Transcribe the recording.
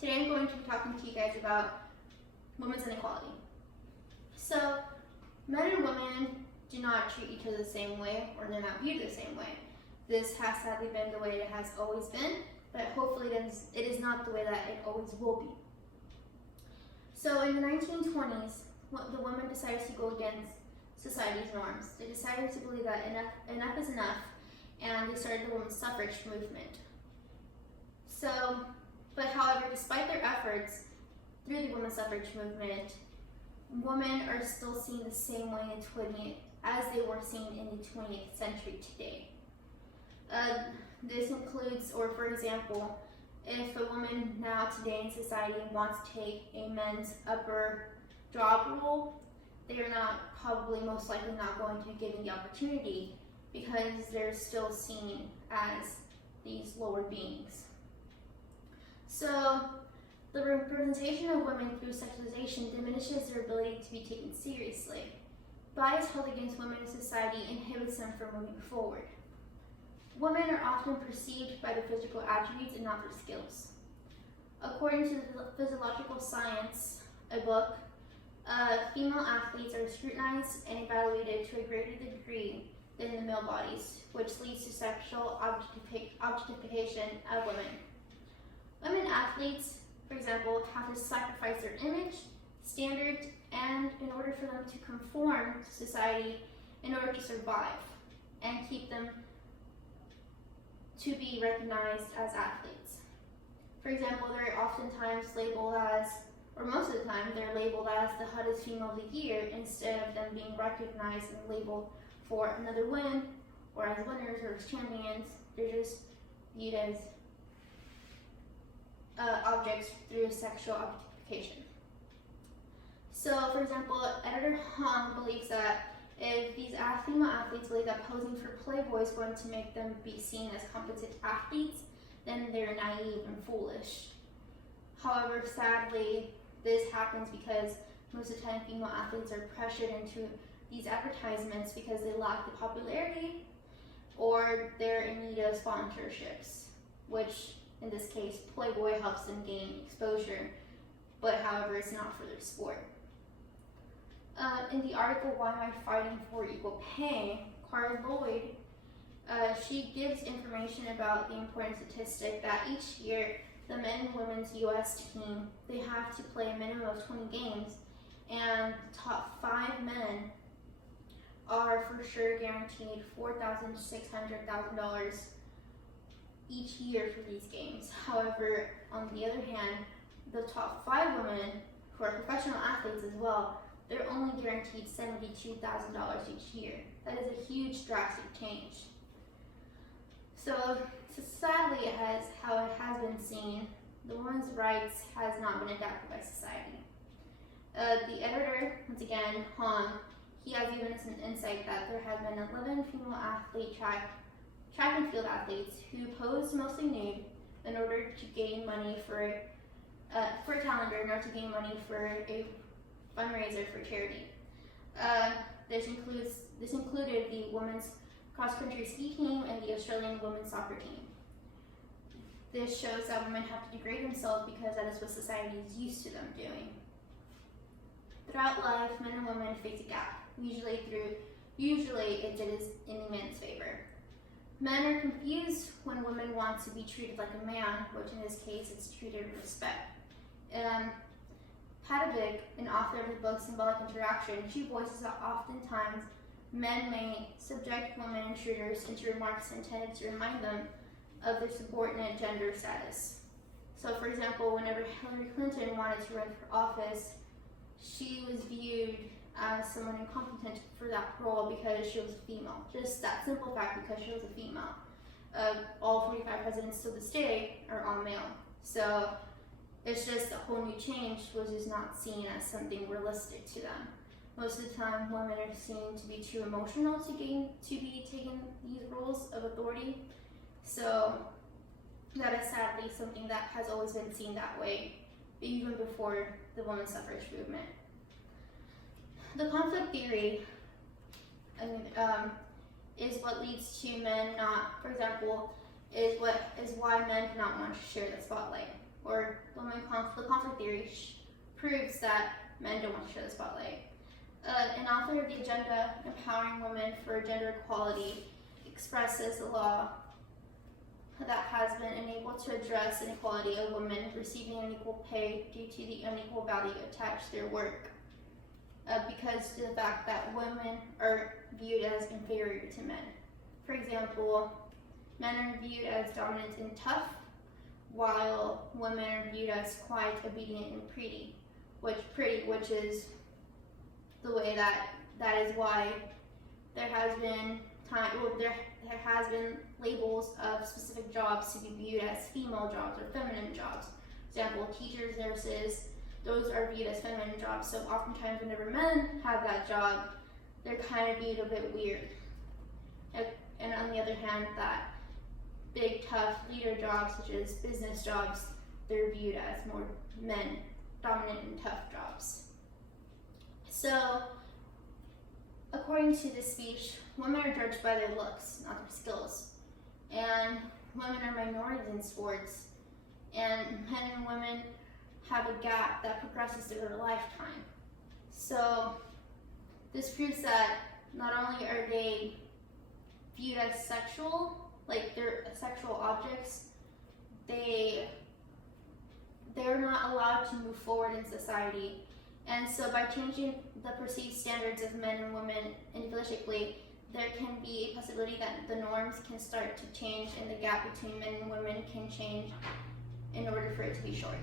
today I'm going to be talking to you guys about women's inequality. So, men and women do not treat each other the same way, or they're not viewed the same way. This has sadly been the way it has always been, but hopefully it is not the way that it always will be. So in the 1920s, the women decided to go against society's norms. They decided to believe that enough is enough, and they started the women's suffrage movement. But however, despite their efforts through the women's suffrage movement, women are still seen the same way as they were seen in the 20th century today. This includes, or for example, if a woman now today in society wants to take a men's upper job role, they are probably most likely not going to be given the opportunity because they're still seen as these lower beings. So the representation of women through sexualization diminishes their ability to be taken seriously. Bias held against women in society inhibits them from moving forward. Women are often perceived by their physical attributes and not their skills. According to Physiological Science, a book, female athletes are scrutinized and evaluated to a greater degree than the male bodies, which leads to sexual objectification of women. Women athletes, for example, have to sacrifice their image, standards, and in order for them to conform to society, in order to survive and keep them to be recognized as athletes. For example, they're oftentimes labeled as, or most of the time, they're labeled as the hottest female of the year instead of them being recognized and labeled for another win, or as winners or as champions. They're just viewed as objects through sexual objectification. So, for example, editor Hong believes that if these female athletes believe that posing for Playboy is going to make them be seen as competent athletes, then they're naive and foolish. However, sadly, this happens because most of the time female athletes are pressured into these advertisements because they lack the popularity or they're in need of sponsorships, which in this case, Playboy helps them gain exposure, but however, it's not for their sport. In the article, Why Am I Fighting for Equal Pay, Cara Lloyd, she gives information about the important statistic that each year the men and women's U.S. team, they have to play a minimum of 20 games, and the top 5 men are for sure guaranteed $4,000 to $600,000 each year for these games. However, on the other hand, the top 5 women, who are professional athletes as well, they're only guaranteed $72,000 each year. That is a huge drastic change. So sadly, how it has been seen, the women's rights has not been adapted by society. The editor, once again, Han, he has given us an insight that there have been 11 female track and field athletes who posed mostly nude in order to gain money for a calendar, in order to gain money for a fundraiser for charity. This included the women's cross-country ski team and the Australian women's soccer team. This shows that women have to degrade themselves because that is what society is used to them doing. Throughout life, men and women face a gap. Usually it is in the man's favor. Men are confused when women want to be treated like a man, which in this case is treated with respect. Patovic, an author of the book Symbolic Interaction, she voices that oftentimes men may subject women intruders into remarks intended to remind them of their subordinate gender status. So, for example, whenever Hillary Clinton wanted to run for office, she was viewed as someone incompetent for that role because she was a female. Just that simple fact, because she was a female. All 45 presidents to this day are all male. So it's just a whole new change, which is not seen as something realistic to them. Most of the time, women are seen to be too emotional to be taking these roles of authority. So that is sadly something that has always been seen that way, even before the women's suffrage movement. The conflict theory is what leads to men not, for example, is why men do not want to share the spotlight. or the conflict theory, proves that men don't want to share the spotlight. An author of the agenda Empowering Women for Gender Equality expresses the law that has been unable to address inequality of women receiving unequal pay due to the unequal value attached to their work, because of the fact that women are viewed as inferior to men. For example, men are viewed as dominant and tough, while women are viewed as quiet, obedient, and pretty, which is the way that is why there has been there has been labels of specific jobs to be viewed as female jobs or feminine jobs. For example, teachers, nurses, those are viewed as feminine jobs. So oftentimes whenever men have that job, they're kind of viewed a bit weird. And on the other hand, that big, tough leader jobs, such as business jobs, they're viewed as more men, dominant and tough jobs. So, according to this speech, women are judged by their looks, not their skills. And women are minorities in sports. And men and women have a gap that progresses through their lifetime. So, this proves that not only are they viewed as sexual, like they're sexual objects, they're not allowed to move forward in society. And so by changing the perceived standards of men and women individually, there can be a possibility that the norms can start to change and the gap between men and women can change in order for it to be shortened.